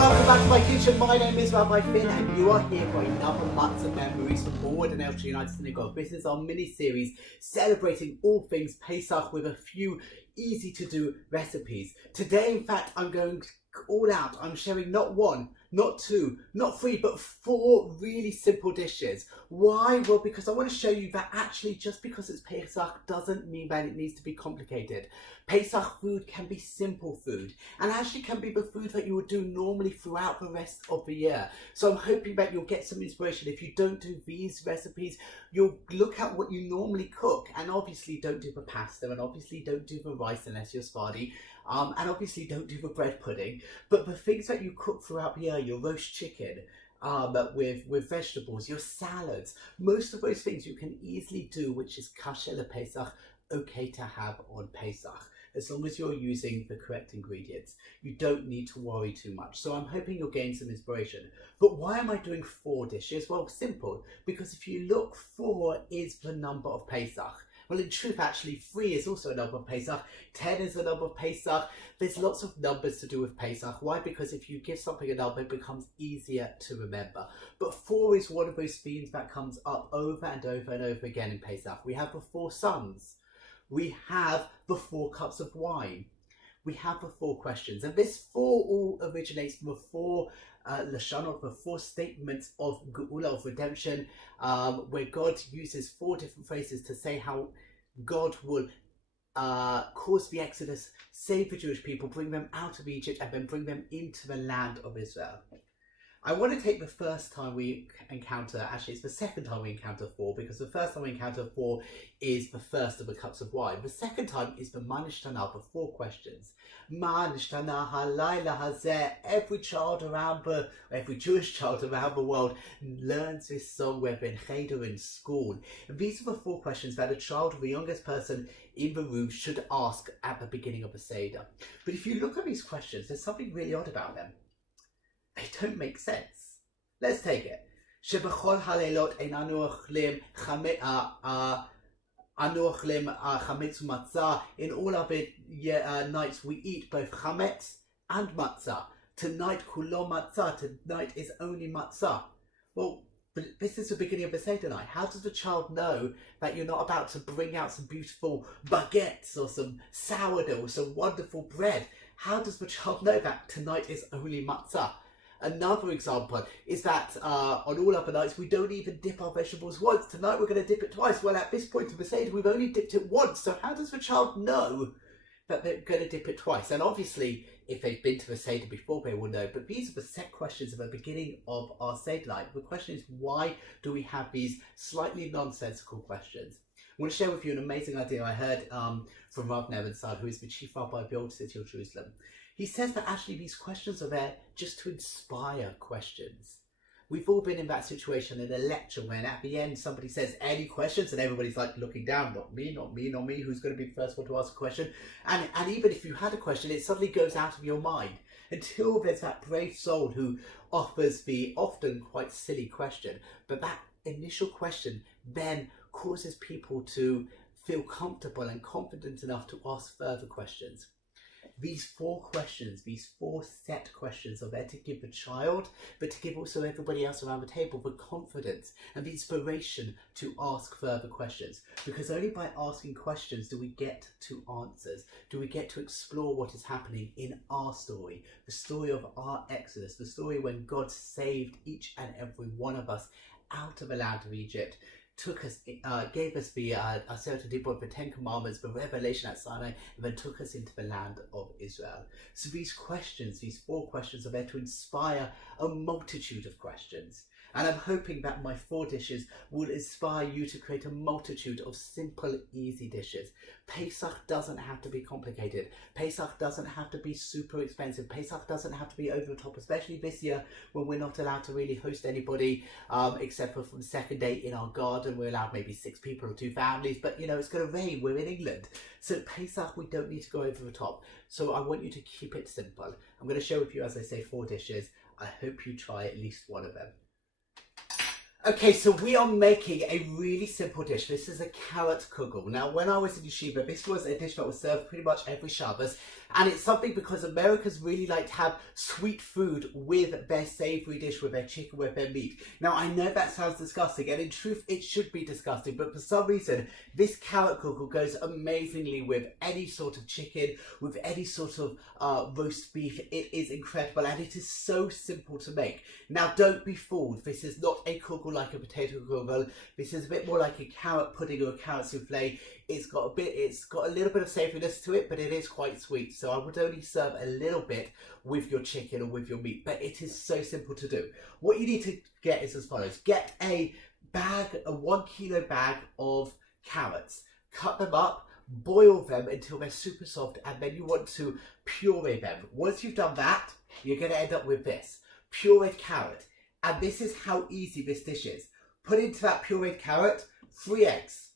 welcome back to my kitchen. My name is Rabbi Finn and you are here for another Matzah Memories from Forward and Elster United Synagogue. This is our mini-series celebrating all things Pesach with a few easy to do recipes. Today, in fact, I'm going all out. I'm sharing not one, not two, not three, but 4 really simple dishes. Why? Well, because I want to show you that actually just because it's Pesach doesn't mean that it needs to be complicated. Pesach food can be simple food and actually can be the food that you would do normally throughout the rest of the year. So I'm hoping that you'll get some inspiration. If you don't do these recipes, you'll look at what you normally cook, and obviously don't do the pasta, and obviously don't do the rice unless you're Sephardi, and obviously don't do the bread pudding. But the things that you cook throughout the year, your roast chicken, with vegetables, your salads, most of those things you can easily do, which is kasher lePesach, okay to have on Pesach. As long as you're using the correct ingredients, you don't need to worry too much. So I'm hoping you'll gain some inspiration. But why am I doing 4 dishes? Well, simple, because if you look, 4 is the number of Pesach. Well, in truth, actually, 3 is also a number of Pesach. 10 is a number of Pesach. There's lots of numbers to do with Pesach. Why? Because if you give something a number, it becomes easier to remember. But 4 is one of those themes that comes up over and over and over again in Pesach. We have the 4 sons. We have the 4 cups of wine. We have the 4 questions. And this 4 all originates from the 4 Lashonot, the 4 statements of Geula, of redemption, where God uses 4 different phrases to say how God will cause the Exodus, save the Jewish people, bring them out of Egypt, and then bring them into the land of Israel. I want to take the first time we encounter, actually it's the second time we encounter 4, because the first time we encounter 4 is the first of the cups of wine. The second time is the Ma Nishtana, the 4 questions. Ma Nishtana halayla hazeh. Every Jewish child around the world learns this song whether in cheder, in school. And these are the 4 questions that a child or the youngest person in the room should ask at the beginning of a Seder. But if you look at these questions, there's something really odd about them. They don't make sense. Let's take it. Shebechol halelot einanu ochlim chametz matzah. In all of it nights we eat both chametz and matzah. Tonight kulo matzah. Tonight is only matzah. Well, but this is the beginning of the Seder night. How does the child know that you're not about to bring out some beautiful baguettes or some sourdough or some wonderful bread? How does the child know that tonight is only matzah? Another example is that on all other nights we don't even dip our vegetables once. Tonight we're going to dip it twice. Well, at this point of the Seder we've only dipped it once. So how does the child know that they're going to dip it twice? And obviously if they've been to the Seder before they will know. But these are the set questions at the beginning of our Seder night. The question is, why do we have these slightly nonsensical questions? I want to share with you an amazing idea I heard from Rav Nebenzahl, who is the chief rabbi of the Old City of Jerusalem. He says that actually these questions are there just to inspire questions. We've all been in that situation in a lecture when at the end somebody says, any questions? And everybody's like looking down, not me, not me, not me, who's going to be the first one to ask a question? And even if you had a question, it suddenly goes out of your mind until there's that brave soul who offers the often quite silly question. But that initial question then causes people to feel comfortable and confident enough to ask further questions. These 4 questions, these 4 set questions are there to give the child, but to give also everybody else around the table the confidence and the inspiration to ask further questions. Because only by asking questions do we get to answers, do we get to explore what is happening in our story, the story of our Exodus, the story when God saved each and every one of us out of the land of Egypt, took us, gave us the Aseret Dibur, the 10 Commandments, the revelation at Sinai, and then took us into the land of Israel. So these questions, these 4 questions, are there to inspire a multitude of questions. And I'm hoping that my 4 dishes will inspire you to create a multitude of simple, easy dishes. Pesach doesn't have to be complicated. Pesach doesn't have to be super expensive. Pesach doesn't have to be over the top, especially this year when we're not allowed to really host anybody except for from second day in our garden. We're allowed maybe 6 people or 2 families, but you know, it's going to rain. We're in England. So Pesach, we don't need to go over the top. So I want you to keep it simple. I'm going to share with you, as I say, 4 dishes. I hope you try at least one of them. Okay, so we are making a really simple dish. This is a carrot kugel. Now, when I was in yeshiva, this was a dish that was served pretty much every Shabbos, and it's something because Americans really like to have sweet food with their savory dish, with their chicken, with their meat. Now, I know that sounds disgusting, and in truth, it should be disgusting, but for some reason, this carrot kugel goes amazingly with any sort of chicken, with any sort of roast beef. It is incredible, and it is so simple to make. Now, don't be fooled. This is not a kugel like a potato kugel. This is a bit more like a carrot pudding or a carrot souffle. It's got a little bit of savouriness to it, but it is quite sweet. So I would only serve a little bit with your chicken or with your meat, but it is so simple to do. What you need to get is as follows. Get a 1 kilo bag of carrots. Cut them up, boil them until they're super soft, and then you want to puree them. Once you've done that, you're going to end up with this pureed carrot. And this is how easy this dish is. Put into that pureed carrot 3 eggs.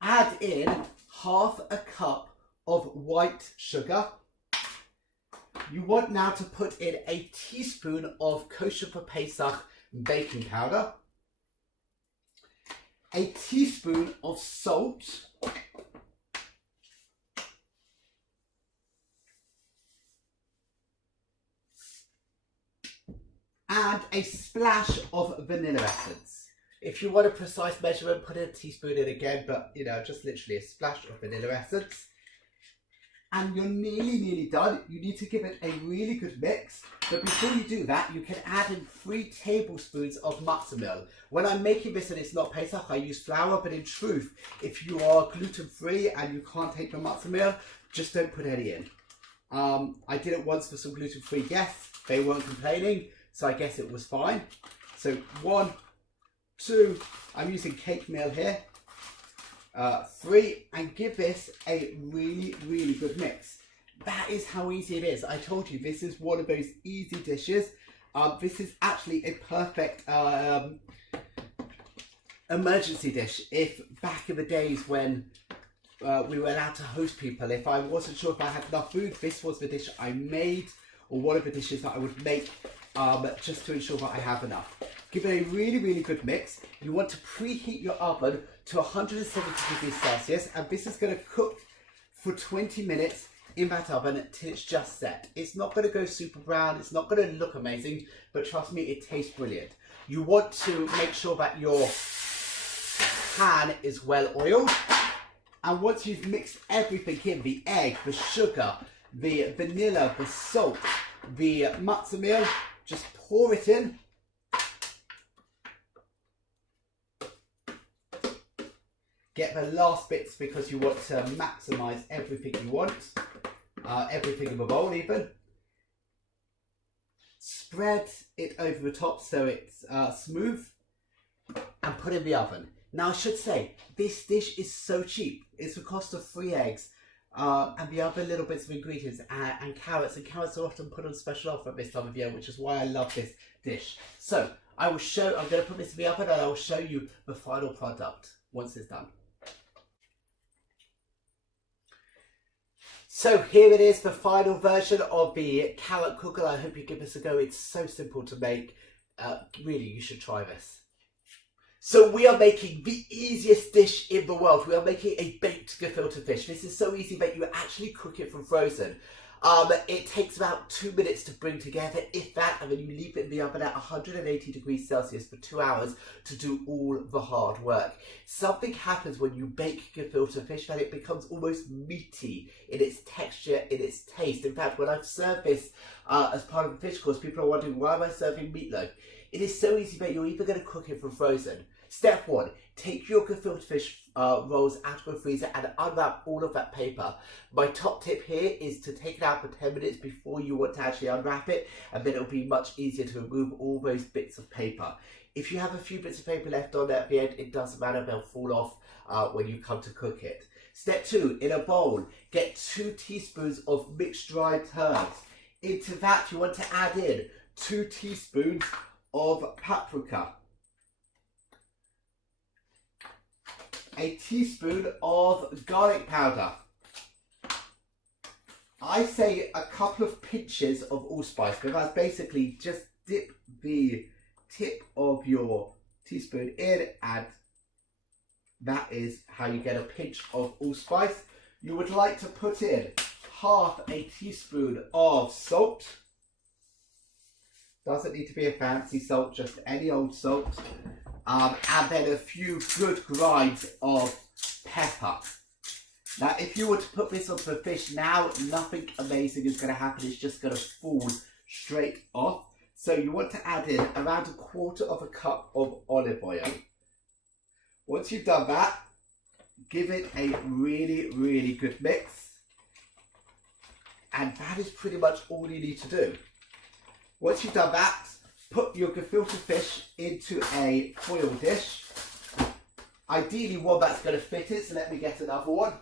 Add in half a cup of white sugar. You want now to put in a teaspoon of kosher for Pesach baking powder, a teaspoon of salt, and a splash of vanilla essence. If you want a precise measurement, put a teaspoon in again, but just literally a splash of vanilla essence. And you're nearly done. You need to give it a really good mix. But before you do that, you can add in 3 tablespoons of Matzah Meal. When I'm making this and it's not Pesach, I use flour, but in truth, if you are gluten-free and you can't take your Matzah Meal, just don't put any in. I did it once for some gluten-free guests. They weren't complaining, so I guess it was fine. So 1, 2, I'm using cake meal here. 3, and give this a really good mix. That is how easy it is. I told you, this is one of those easy dishes. This is actually a perfect emergency dish. If back in the days when we were allowed to host people, if I wasn't sure if I had enough food, this was the dish I made, or one of the dishes that I would make just to ensure that I have enough. Give it a really good mix. You want to preheat your oven to 170 degrees Celsius, and this is going to cook for 20 minutes in that oven until it's just set. It's not going to go super brown, it's not going to look amazing, but trust me, it tastes brilliant. You want to make sure that your pan is well oiled, and once you've mixed everything in, the egg, the sugar, the vanilla, the salt, the Matzah Meal, just pour it in. Get the last bits because you want to maximise everything you want. Everything in the bowl even. Spread it over the top so it's smooth. And put in the oven. Now I should say, this dish is so cheap. It's the cost of 3 eggs. And the other little bits of ingredients and carrots. And carrots are often put on special offer at this time of year, which is why I love this dish. So I'm going to put this in the oven and I will show you the final product once it's done. So here it is, the final version of the carrot kugel. I hope you give this a go. It's so simple to make. Really, you should try this. So we are making the easiest dish in the world. We are making a baked gefilte fish. This is so easy that you actually cook it from frozen. It takes about 2 minutes to bring together, if that, and then you leave it in the oven at 180 degrees Celsius for 2 hours to do all the hard work. Something happens when you bake gefilte fish that it becomes almost meaty in its texture, in its taste. In fact, when I've served this as part of the fish course, people are wondering, why am I serving meatloaf? It is so easy that you're either going to cook it from frozen. Step 1, take your gefilte fish rolls out of the freezer and unwrap all of that paper. My top tip here is to take it out for 10 minutes before you want to actually unwrap it, and then it'll be much easier to remove all those bits of paper. If you have a few bits of paper left on at the end, it doesn't matter, they'll fall off when you come to cook it. Step 2, in a bowl, get 2 teaspoons of mixed dried herbs. Into that you want to add in 2 teaspoons of paprika, a teaspoon of garlic powder. I say a couple of pinches of allspice, because that's basically just dip the tip of your teaspoon in, and that is how you get a pinch of allspice. You would like to put in half a teaspoon of salt. Doesn't need to be a fancy salt, just any old salt. And then a few good grinds of pepper. Now, if you were to put this on the fish now, nothing amazing is going to happen. It's just going to fall straight off. So you want to add in around 1/4 cup of olive oil. Once you've done that, give it a really, really good mix. And that is pretty much all you need to do. Once you've done that, put your gefilte fish into a foil dish. Ideally one that's going to fit it, so let me get another one.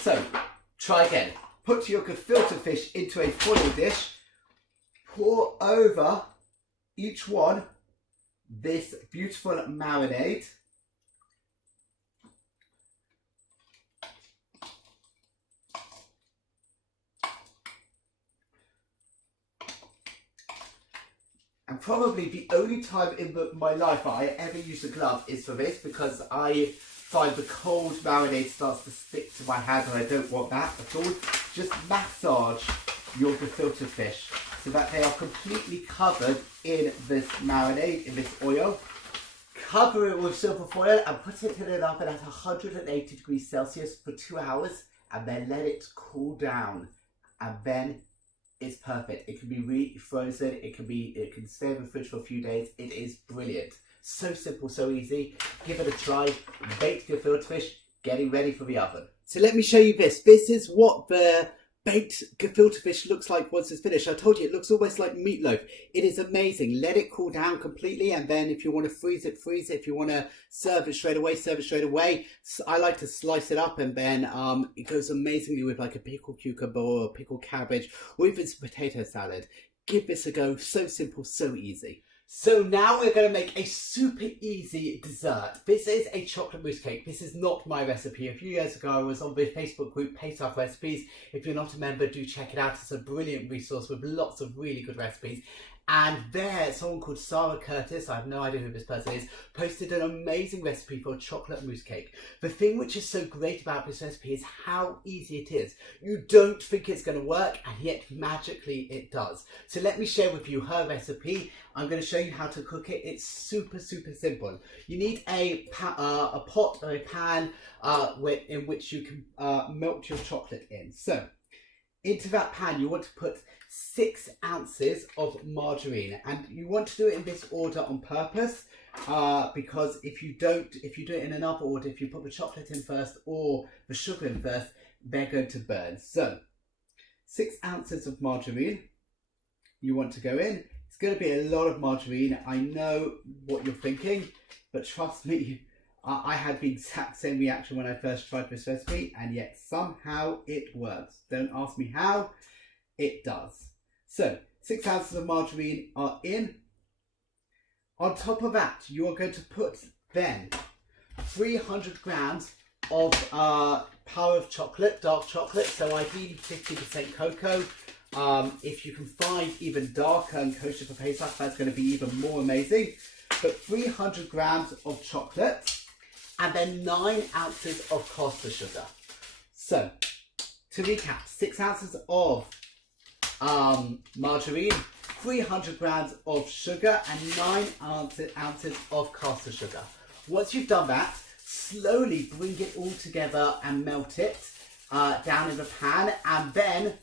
So, try again. Put your gefilte fish into a foil dish. Pour over each one this beautiful marinade. And probably the only time in my life I ever use a glove is for this, because I find the cold marinade starts to stick to my hand and I don't want that at all. Just massage your gefilte fish so that they are completely covered in this marinade, in this oil. Cover it with silver foil and put it in an oven at 180 degrees Celsius for 2 hours, and then let it cool down. And then it's perfect. It can be re-frozen, it can stay in the fridge for a few days. It is brilliant. So simple, so easy. Give it a try. Baked gefilte fish, getting ready for the oven. So let me show you this. This is what the baked gefilte fish looks like once it's finished. I told you it looks almost like meatloaf. It is amazing. Let it cool down completely, and then if you want to freeze it, freeze it. If you want to serve it straight away, serve it straight away. So I like to slice it up, and then it goes amazingly with like a pickled cucumber or a pickled cabbage, or even some potato salad. Give this a go. So simple, so easy. So now we're going to make a super easy dessert. This is a chocolate mousse cake. This is not my recipe. A few years ago I was on the Facebook group Pesach Recipes. If you're not a member, do check it out. It's a brilliant resource with lots of really good recipes. And there, someone called Sarah Curtis, I have no idea who this person is, posted an amazing recipe for a chocolate mousse cake. The thing which is so great about this recipe is how easy it is. You don't think it's going to work, and yet magically it does. So let me share with you her recipe. I'm going to show you how to cook it. It's super, super simple. You need a pot or a pan in which you can melt your chocolate in. So into that pan, you want to put 6 ounces of margarine, and you want to do it in this order on purpose, because if you do it in another order, if you put the chocolate in first or the sugar in first, they're going to burn. So 6 ounces of margarine you want to go in. It's going to be a lot of margarine. I know what you're thinking, but trust me, I had the exact same reaction when I first tried this recipe, and yet somehow it works. Don't ask me how, it does. So 6 ounces of margarine are in. On top of that, you are going to put then 300 grams of power of chocolate, dark chocolate, so ideally 50% cocoa. If you can find even darker and kosher for Pesach, that's going to be even more amazing. But 300 grams of chocolate, and then 9 ounces of caster sugar. So, to recap, 6 ounces of margarine, 300 grams of sugar, and 9 ounces of caster sugar. Once you've done that, slowly bring it all together and melt it down in the pan, and then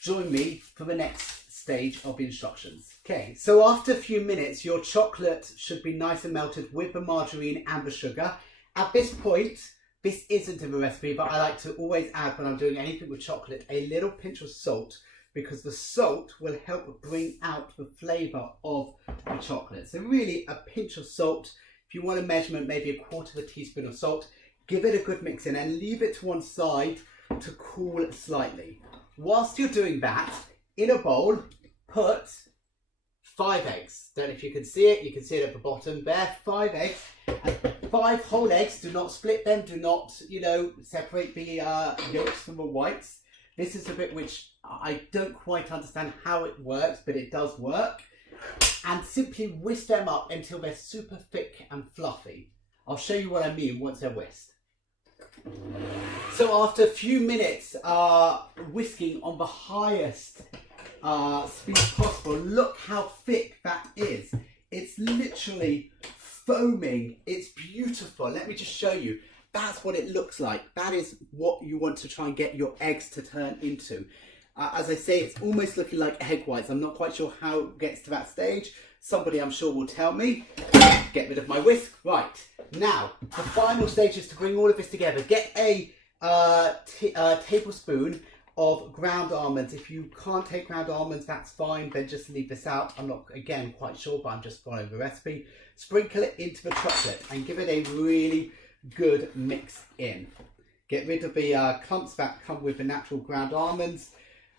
join me for the next stage of instructions. Okay, so after a few minutes, your chocolate should be nice and melted with the margarine and the sugar. At this point, this isn't in the recipe, but I like to always add, when I'm doing anything with chocolate, a little pinch of salt, because the salt will help bring out the flavour of the chocolate. So really a pinch of salt. If you want a measurement, maybe 1/4 teaspoon of salt. Give it a good mix in and leave it to one side to cool slightly. Whilst you're doing that, in a bowl, put 5 eggs. Don't know if you can see it. You can see it at the bottom there. 5 eggs. And 5 whole eggs. Do not split them. Do not, separate the yolks from the whites. This is a bit which I don't quite understand how it works, but it does work. And simply whisk them up until they're super thick and fluffy. I'll show you what I mean once they're whisked. So after a few minutes whisking on the highest speed possible, look how thick that is. It's literally foaming. It's beautiful. Let me just show you. That's what it looks like. That is what you want to try and get your eggs to turn into. As I say, it's almost looking like egg whites. I'm not quite sure how it gets to that stage. Somebody I'm sure will tell me. Get rid of my whisk. Right, now the final stage is to bring all of this together. Get a tablespoon of ground almonds. If you can't take ground almonds, that's fine, then just leave this out. I'm not, again, quite sure, but I'm just following the recipe. Sprinkle it into the chocolate and give it a really good mix in. Get rid of the clumps that come with the natural ground almonds.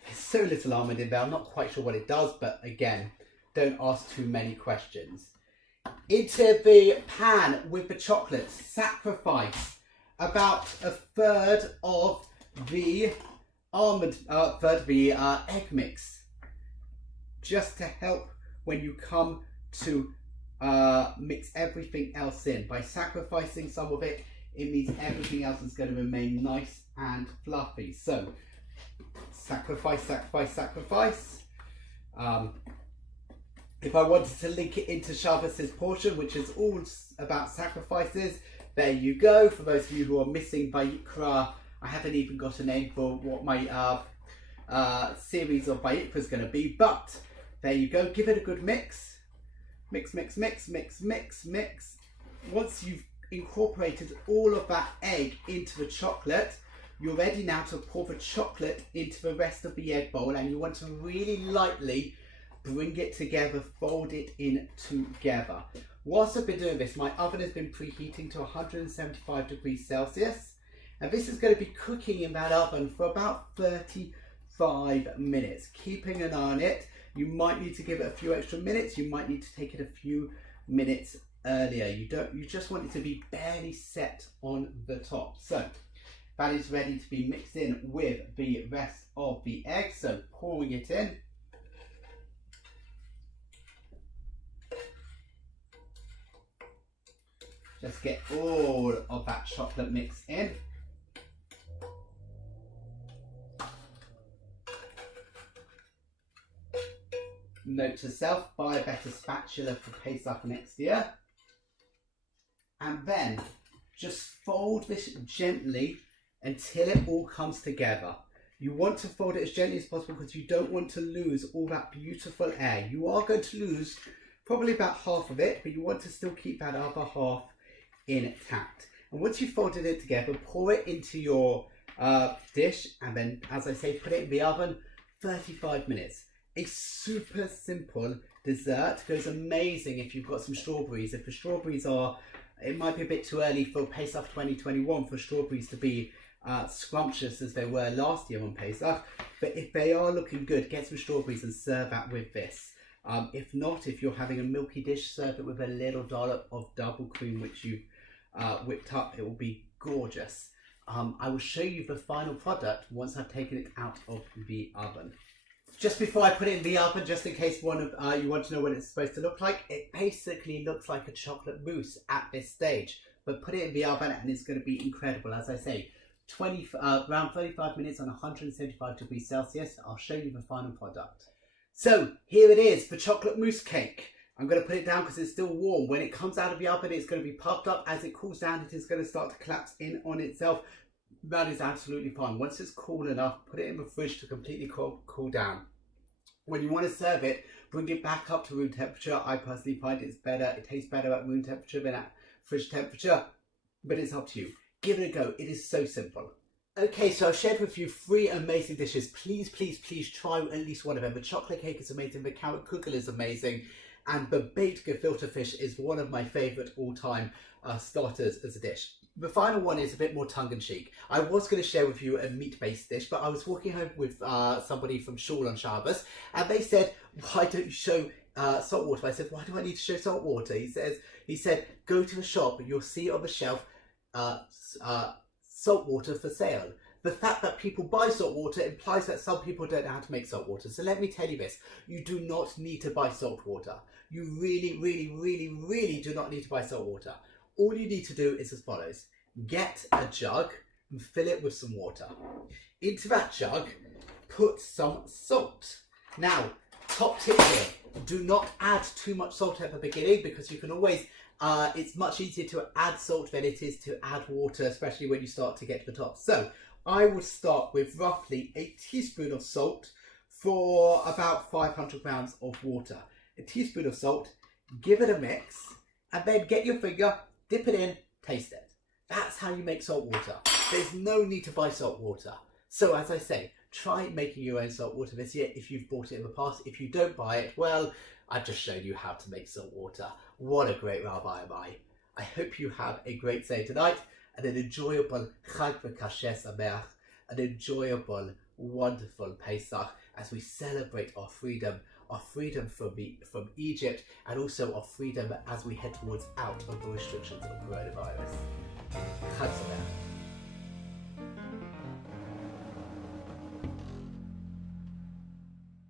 There's so little almond in there, I'm not quite sure what it does, but again, don't ask too many questions. Into the pan with the chocolate, sacrifice about a third of the egg mix, just to help when you come to mix everything else in. By sacrificing some of it, it means everything else is going to remain nice and fluffy. So sacrifice, sacrifice, sacrifice. If I wanted to link it into Shabbos's portion, which is all about sacrifices, there you go. For those of you who are missing Vayikra, I haven't even got a name for what my series of Vayikra is going to be, but there you go. Give it a good mix. Mix, mix, mix, mix, mix, mix. Once you've incorporated all of that egg into the chocolate, you're ready now to pour the chocolate into the rest of the egg bowl, and you want to really lightly bring it together, fold it in together. Whilst I've been doing this, my oven has been preheating to 175 degrees Celsius, and this is going to be cooking in that oven for about 35 minutes. Keeping an eye on it. You might need to give it a few extra minutes. You might need to take it a few minutes earlier. You just want it to be barely set on the top. So that is ready to be mixed in with the rest of the egg. So pouring it in. Just get all of that chocolate mix in. Note to self, buy a better spatula for Pesach next year. And then just fold this gently until it all comes together. You want to fold it as gently as possible because you don't want to lose all that beautiful air. You are going to lose probably about half of it, but you want to still keep that other half intact. And once you've folded it together, pour it into your dish, and then, as I say, put it in the oven 35 minutes. A super simple dessert. Goes amazing if you've got some strawberries. If the strawberries are, it might be a bit too early for Pesach 2021 for strawberries to be scrumptious as they were last year on Pesach, but if they are looking good, get some strawberries and serve that with this. If not, if you're having a milky dish, serve it with a little dollop of double cream which you've whipped up. It will be gorgeous. I will show you the final product once I've taken it out of the oven. Just before I put it in the oven, just in case one of you want to know what it's supposed to look like, it basically looks like a chocolate mousse at this stage. But put it in the oven and it's going to be incredible. As I say, around 35 minutes on 175 degrees Celsius. I'll show you the final product. So here it is, the chocolate mousse cake. I'm going to put it down because it's still warm. When it comes out of the oven, it's going to be puffed up. As it cools down, it is going to start to collapse in on itself. That is absolutely fine. Once it's cool enough, put it in the fridge to completely cool down. When you want to serve it, bring it back up to room temperature. I personally find it's better. It tastes better at room temperature than at fridge temperature, but it's up to you. Give it a go. It is so simple. Okay, so I've shared with you 3 amazing dishes. Please, please, please try at least one of them. The chocolate cake is amazing. The carrot kugel is amazing. And the baked gefilte fish is one of my favourite all-time starters as a dish. The final one is a bit more tongue-in-cheek. I was going to share with you a meat-based dish, but I was walking home with somebody from Shul on Shabbos, and they said, why don't you show salt water? I said, why do I need to show salt water? He said, go to the shop and you'll see on the shelf salt water for sale. The fact that people buy salt water implies that some people don't know how to make salt water. So let me tell you this, you do not need to buy salt water. You really, really, really, really do not need to buy salt water. All you need to do is as follows. Get a jug and fill it with some water. Into that jug, put some salt. Now, top tip here, do not add too much salt at the beginning because you can always, it's much easier to add salt than it is to add water, especially when you start to get to the top. So, I would start with roughly a teaspoon of salt for about 500 grams of water. A teaspoon of salt, give it a mix, and then get your finger, dip it in, taste it. That's how you make salt water. There's no need to buy salt water. So as I say, try making your own salt water this year if you've bought it in the past. If you don't buy it, well, I've just shown you how to make salt water. What a great rabbi am I. I hope you have a great day tonight and an enjoyable Chag v'Kasher Sameach, an enjoyable, wonderful Pesach as we celebrate our freedom from Egypt, and also our freedom as we head towards out of the restrictions of coronavirus.